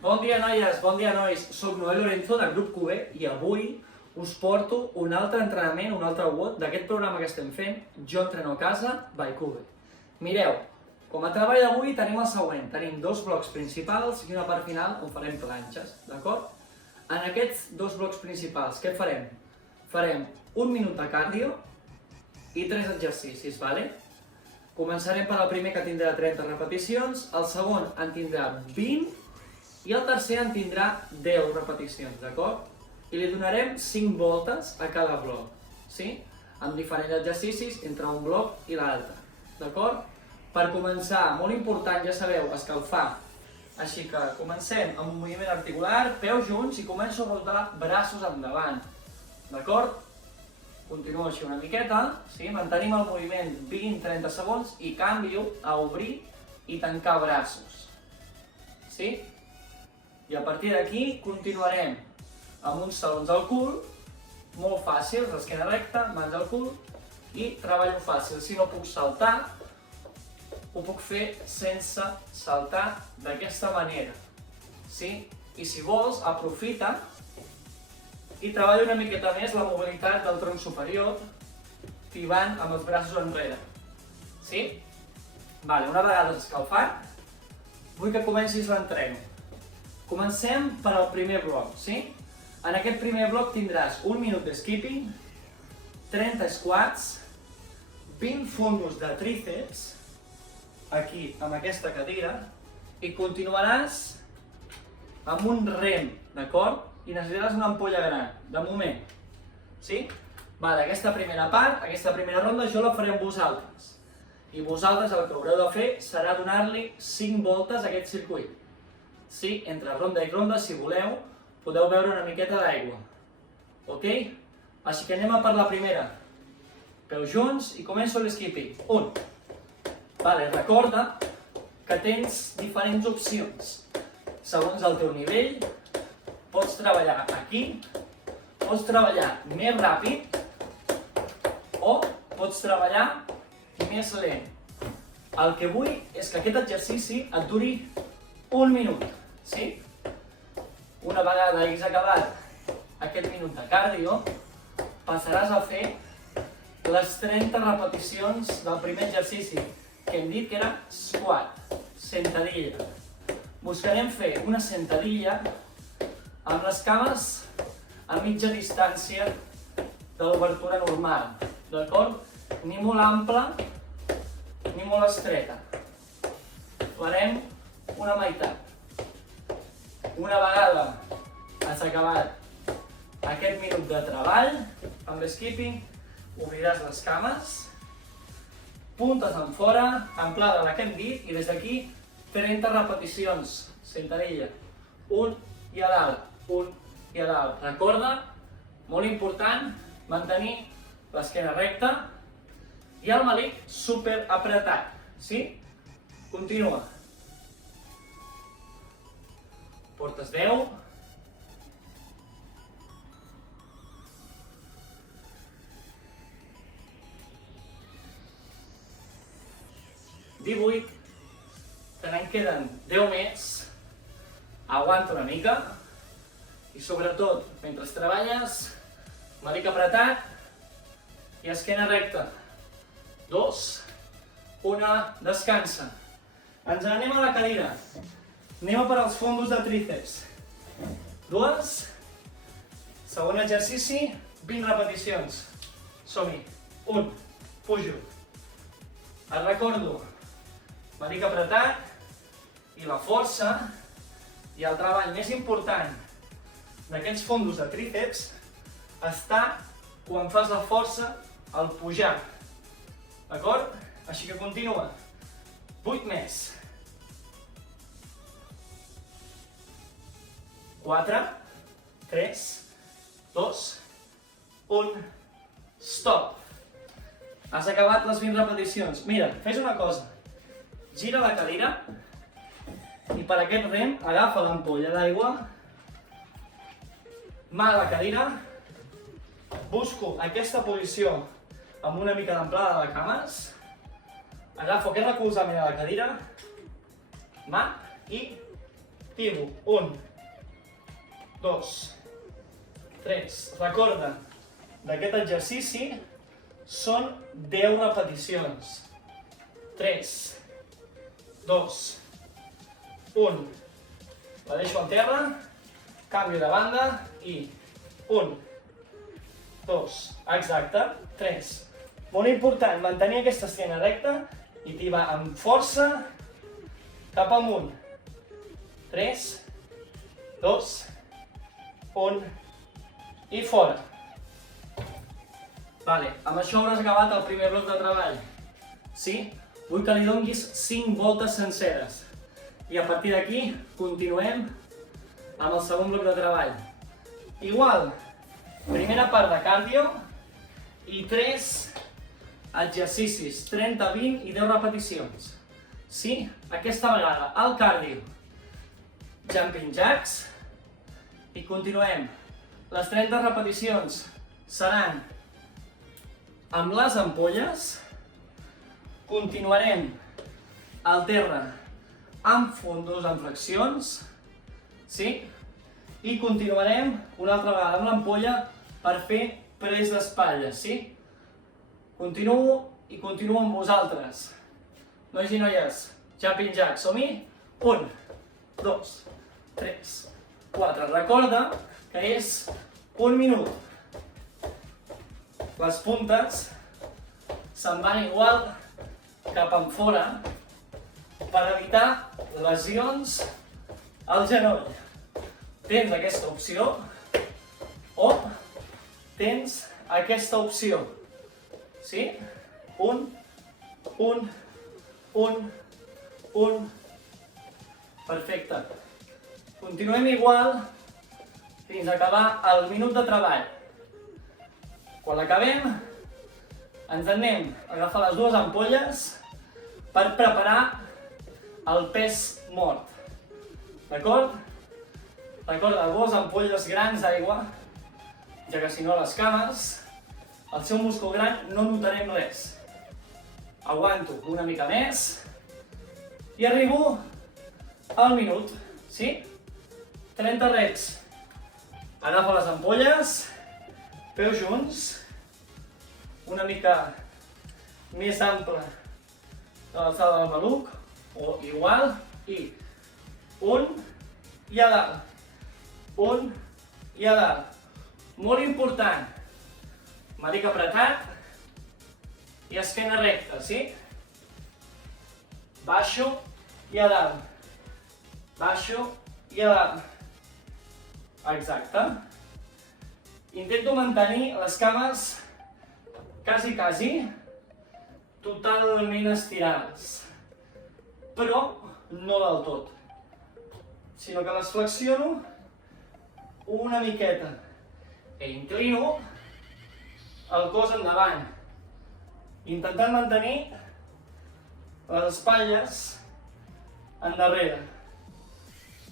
Bon dia, noies, bon dia, nois. Soc Noel Lorenzo del grup QB i avui us porto un altre entrenament, un altre WOD d'aquest programa que estem fent, Jo entreno a casa by QB. Mireu, com a treball d'avui tenim el següent. Tenim dos blocs principals i una part final on farem planxes, d'acord? En aquests dos blocs principals, què farem? Farem un minut de cardio i 3 exercicis, vale? Començarem per el primer que tindrà 30 repeticions, el segon en tindrà 20 i el tercer en tindrà 10 repeticions, d'acord? I li donarem 5 voltes a cada bloc, sí? Amb diferents exercicis entre un bloc i l'altre, d'acord? Per començar, molt important, ja sabeu, escalfar. Així que comencem amb un moviment articular, peus junts i començo a rotar braços endavant, d'acord? Continuo així una miqueta, sí? Mantenim el moviment 20-30 segons i canvio a obrir i tancar braços, sí? I a partir d'aquí continuarem amb uns talons al cul, molt fàcils, esquena recta, mans al cul, i treballo fàcil. Si no puc saltar, ho puc fer sense saltar d'aquesta manera, sí? I si vols, aprofita i treballa una miqueta més la mobilitat del tronc superior, tibant amb els braços enrere, sí? Vale, una vegada escalfat, vull que comencis l'entreno. Comencem per al primer bloc, sí? En aquest primer bloc tindràs un minut de skipping, 30 squats, 20 fondos de tríceps, aquí, amb aquesta cadira, i continuaràs amb un rem, d'acord? I necessitaràs una ampolla gran, de moment, sí? Vale, aquesta primera part, aquesta primera ronda, jo la faré amb vosaltres. I vosaltres el que haureu de fer serà donar-li 5 voltes a aquest circuit. Sí, entre ronda i ronda, si voleu, podeu beure una miqueta d'aigua. Ok? Així que anem a per la primera. Peus junts i començo l'skipping. 1. Vale, recorda que tens diferents opcions. Segons el teu nivell, pots treballar aquí, pots treballar més ràpid o pots treballar més lent. El que vull és que aquest exercici et duri un minut, sí? Una vegada hagis acabat aquest minut de cardio, passaràs a fer les 30 repeticions del primer exercici, que hem dit que era squat, sentadilla. Buscarem fer una sentadilla amb les cames a mitja distància de l'obertura normal, d'acord? Ni molt ampla, ni molt estreta. Farem una meitat. Una vegada has acabat aquest minut de treball amb l'skipping, obriràs les cames, puntes en fora, amplada la que hem dit, i des d'aquí 30 repeticions, sentadilla, un i a dalt, un i a dalt. Recorda, molt important, mantenir l'esquena recta i el melic super apretat, sí? Continua. Portes 10. 18. Te n'en queden 10 més. Aguanta una mica. I sobretot, mentre treballes, melic apretat i esquena recta. 2. 1. Descansa. Ens anem a la cadira. Anem a per als fondos de tríceps. 2. Segon exercici, 20 repeticions. Som-hi. 1. Pujo. Et recordo, melic apretat i la força i el treball més important d'aquests fondos de tríceps està quan fas la força al pujar. D'acord? Així que continua. 8 més. 4, 3, 2, 1, stop. Has acabat les 20 repeticions. Mira, fes una cosa. Gira la cadira i per aquest rem agafa l'ampolla d'aigua, mà a la cadira, busco aquesta posició amb una mica d'amplada de cames, agafo aquest recolzament a la cadira, mà i Activo. 1, 2, 3. Recorda, d'aquest exercici són 10 repeticions. 3, 2, 1. La deixo al terra, canvio de banda i 1, 2, exacte, 3. Molt important, mantenir aquesta esquena recta i tibar amb força cap amunt. 3, 2, 1 i fora. Vale, amb això hauràs acabat el primer bloc de treball. Sí? Vull que li donguis 5 voltes senceres. I a partir d'aquí continuem amb el segon bloc de treball. Igual, primera part de cardio i 3 exercicis, 30, 20 i 10 repeticions. Sí? Aquesta vegada, el cardio, jumping jacks, i continuem. Les 30 repeticions seran amb les ampolles, continuarem al terra amb fondos en flexions, sí? I continuarem una altra vegada amb l'ampolla per fer press d'espatlles, sí? Continuo i continuo amb vosaltres. Nois i noies, jumping jacks, som-hi? 1, 2, 3, 4. Recorda que és 1 minut. Les puntes se'n van igual cap enfora per evitar lesions al genoll. Tens aquesta opció o tens aquesta opció. Sí? 1, 1, 1, 1. Perfecte. Continuem igual fins a acabar el minut de treball. Quan l'acabem, ens anem a agafar les dues ampolles per preparar el pes mort. D'acord? Recorda, dues ampolles grans d'aigua, ja que si no les cames, el seu múscul gran no notarem res. Aguanto una mica més i arribo al minut, sí? 30 reps. Agafo les ampolles, peus junts, una mica més ample de l'alçada del maluc, o igual, i 1 i a dalt, 1 i a dalt. Molt important, malic apretat i esquena recta, sí? Baixo i a dalt, baixo i a dalt. Exacte. Intento mantenir les cames quasi totalment estirades, però no del tot, sinó que les flexiono una miqueta i inclino el cos endavant, intentant mantenir les espatlles endarrere.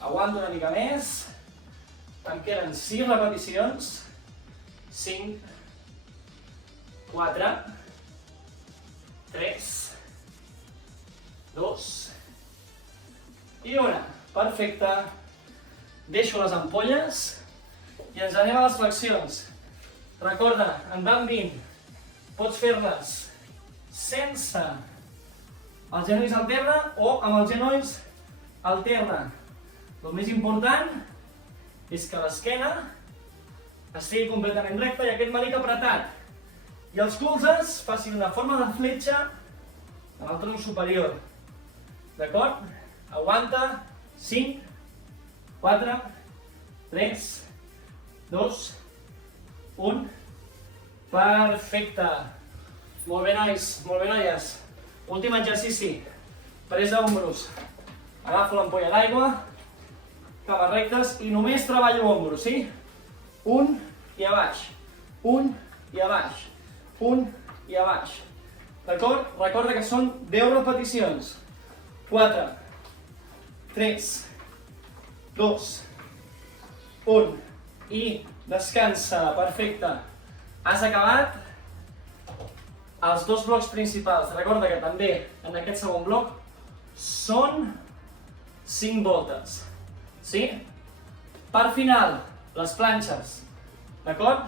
Aguanto una mica més, em queden 6 repeticions, 5, 4, 3, 2 i 1. Perfecte. Deixo les ampolles i ens anem a les flexions. Recorda, en van 20. Pots fer-les sense els genolls al terra o amb els genolls al terra. El més important és que l'esquena estigui completament recta i aquest malic apretat. I els colzes facin una forma de fletxa en el tronc superior. D'acord? Aguanta. 5, 4, 3, 2, 1. Perfecte. Molt bé, nois, molt bé, noies. Últim exercici. Press d'ombros. Agafo l'ampolla d'aigua, cames rectes i només treballo ombros, sí? 1 i a baix. 1 i a baix. 1 i a baix. D'acord? Recorda que són 10 repeticions. 4, 3, 2, 1 i descansa. Perfecte. Has acabat els dos blocs principals. Recorda que també en aquest segon bloc són 5 voltes. sí? Part final, les planxes, d'acord?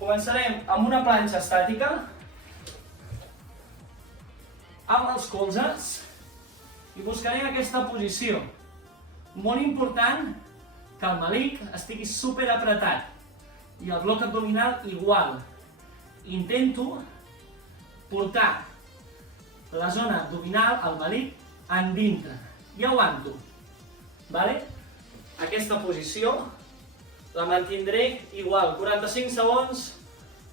Començarem amb una planxa estàtica, amb els colzes, i buscarem aquesta posició. Molt important que el melic estigui super apretat i el bloc abdominal igual. Intento portar la zona abdominal, el melic, en dintre i aguanto. Vale? Aquesta posició la mantindré igual, 45 segons,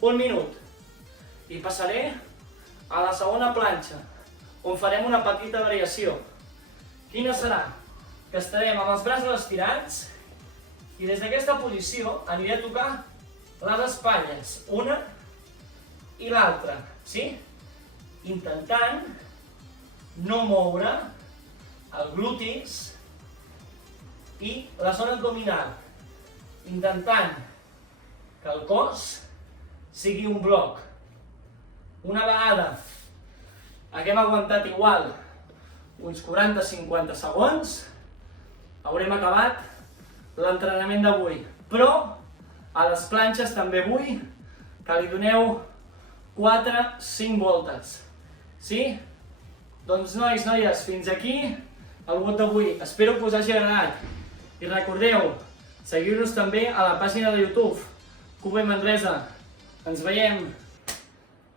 1 minut. I passaré a la segona planxa, on farem una petita variació. Quina serà? Que estarem amb els braços estirats i des d'aquesta posició aniré a tocar les espatlles, una i l'altra, sí? Intentant no moure el glutis i la zona abdominal, intentant que el cos sigui un bloc. Una vegada haguem aguantat igual uns 40-50 segons, haurem acabat l'entrenament d'avui. Però a les planxes també vull que li doneu 4-5 voltes. Sí? Doncs nois, noies, fins aquí el vot d'avui. Espero que us hagi agradat. I recordeu, seguiu-nos també a la pàgina de YouTube, QB Manresa. Ens veiem!